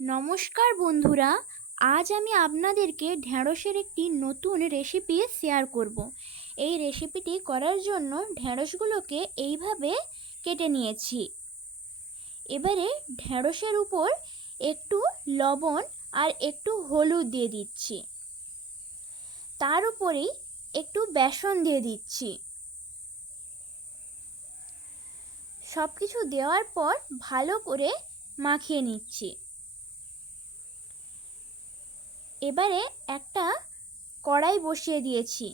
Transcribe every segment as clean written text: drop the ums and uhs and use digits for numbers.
নমস্কার বন্ধুরা, আজ আমি আপনাদেরকে ঢ্যাঁড়সের একটি নতুন রেসিপি শেয়ার করব। এই রেসিপিটি করার জন্য ঢ্যাঁড়সগুলোকে এইভাবে কেটে নিয়েছি। এবারে ঢ্যাঁড়সের উপর একটু লবণ আর একটু হলুদ দিয়ে দিচ্ছি। তার উপরেই একটু বেসন দিয়ে দিচ্ছি। সব কিছু দেওয়ার পর ভালো করে মাখিয়ে নিচ্ছি। এবারে একটা কড়াই বসিয়ে দিয়েছি।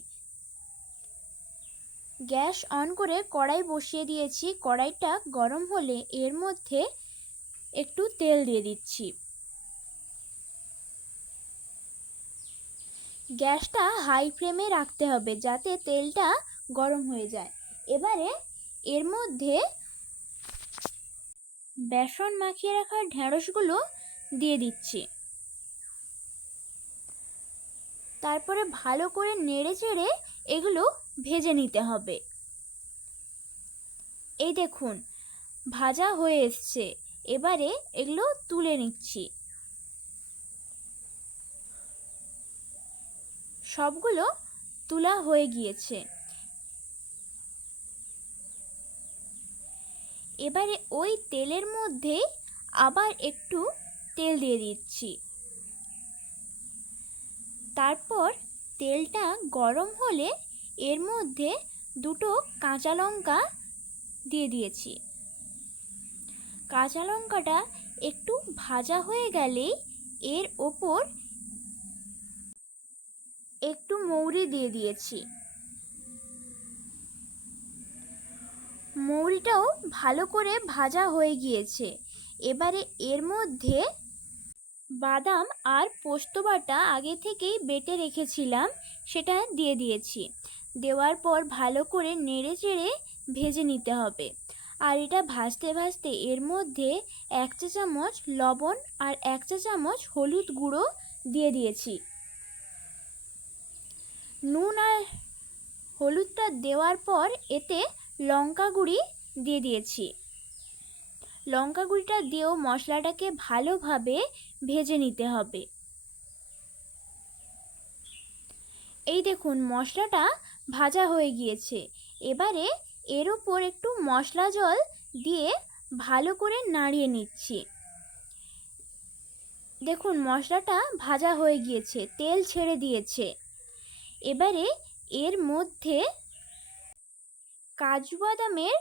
গ্যাস অন করে কড়াই বসিয়ে দিয়েছি। কড়াইটা গরম হলে এর মধ্যে একটু তেল দিয়ে দিচ্ছি। গ্যাসটা হাই ফ্লেমে রাখতে হবে যাতে তেলটা গরম হয়ে যায়। এবারে এর মধ্যে বেসন মাখিয়ে রাখা ঢ্যাঁড়সগুলো দিয়ে দিচ্ছি। তারপরে ভালো করে নেড়ে চেড়ে এগুলো ভেজে নিতে হবে। এই দেখুন ভাজা হয়ে এসছে। এবারে এগুলো তুলে নিচ্ছি। সবগুলো তোলা হয়ে গিয়েছে। এবারে ওই তেলের মধ্যে আবার একটু তেল দিয়ে দিচ্ছি। তারপর তেলটা গরম হলে এর মধ্যে দুটো কাঁচা লঙ্কা দিয়ে দিয়েছি। কাঁচা লঙ্কাটা একটু ভাজা হয়ে গেলেই এর ওপর একটু মৌরি দিয়ে দিয়েছি। মৌরিটাও ভালো করে ভাজা হয়ে গিয়েছে। এবারে এর মধ্যে বাদাম আর পোস্ত বাটা আগে থেকেই বেটে রেখেছিলাম, সেটা দিয়ে দিয়েছি। দেওয়ার পর ভালো করে নেড়ে চেড়ে ভেজে নিতে হবে। আর এটা ভাজতে ভাজতে এর মধ্যে 1 চা চামচ লবণ আর 1 চা চামচ হলুদ গুঁড়ো দিয়ে দিয়েছি। নুন আর হলুদটা দেওয়ার পর এতে লঙ্কা গুঁড়ি দিয়ে দিয়েছি। লঙ্কা গুঁড়িটা দিয়েও মশলাটাকে ভালোভাবে ভেজে নিতে হবে। এই দেখুন মশলাটা ভাজা হয়ে গিয়েছে। এবারে এর উপর একটু মশলা জল দিয়ে ভালো করে নাড়িয়ে নিচ্ছি। দেখুন মশলাটা ভাজা হয়ে গিয়েছে, তেল ছেড়ে দিয়েছে। এবারে এর মধ্যে কাজু বাদামের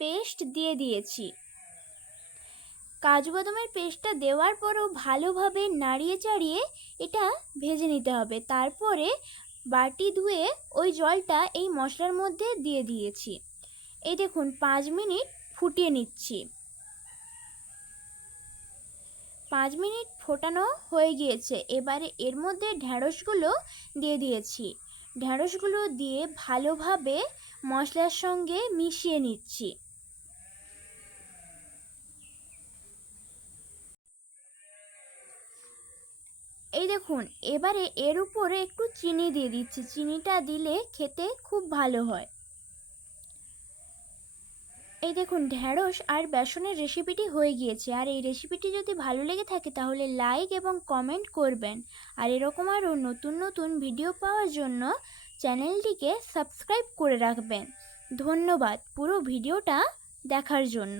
পেস্ট দিয়ে দিয়েছি। কাজু বাদামের পেস্টটা দেওয়ার পরও ভালোভাবে নাড়িয়ে চাড়িয়ে এটা ভেজে নিতে হবে। তারপরে বাটি ধুয়ে ওই জলটা এই মশলার মধ্যে দিয়ে দিয়েছি। এই দেখুন 5 মিনিট ফুটিয়ে নিচ্ছি। 5 মিনিট ফোটানো হয়ে গিয়েছে। এবারে এর মধ্যে ঢ্যাঁড়সগুলো দিয়ে দিয়েছি। ঢ্যাঁড়সগুলো দিয়ে ভালোভাবে মশলার সঙ্গে মিশিয়ে নিচ্ছি। এই দেখুন এবারে এর উপরে একটু চিনি দিয়ে দিচ্ছি। চিনিটা দিলে খেতে খুব ভালো হয়। এই দেখুন ঢ্যাঁড়স আর বেসনের রেসিপিটি হয়ে গিয়েছে। আর এই রেসিপিটি যদি ভালো লেগে থাকে তাহলে লাইক এবং কমেন্ট করবেন। আর এরকম আরও নতুন নতুন ভিডিও পাওয়ার জন্য চ্যানেলটিকে সাবস্ক্রাইব করে রাখবেন। ধন্যবাদ পুরো ভিডিওটা দেখার জন্য।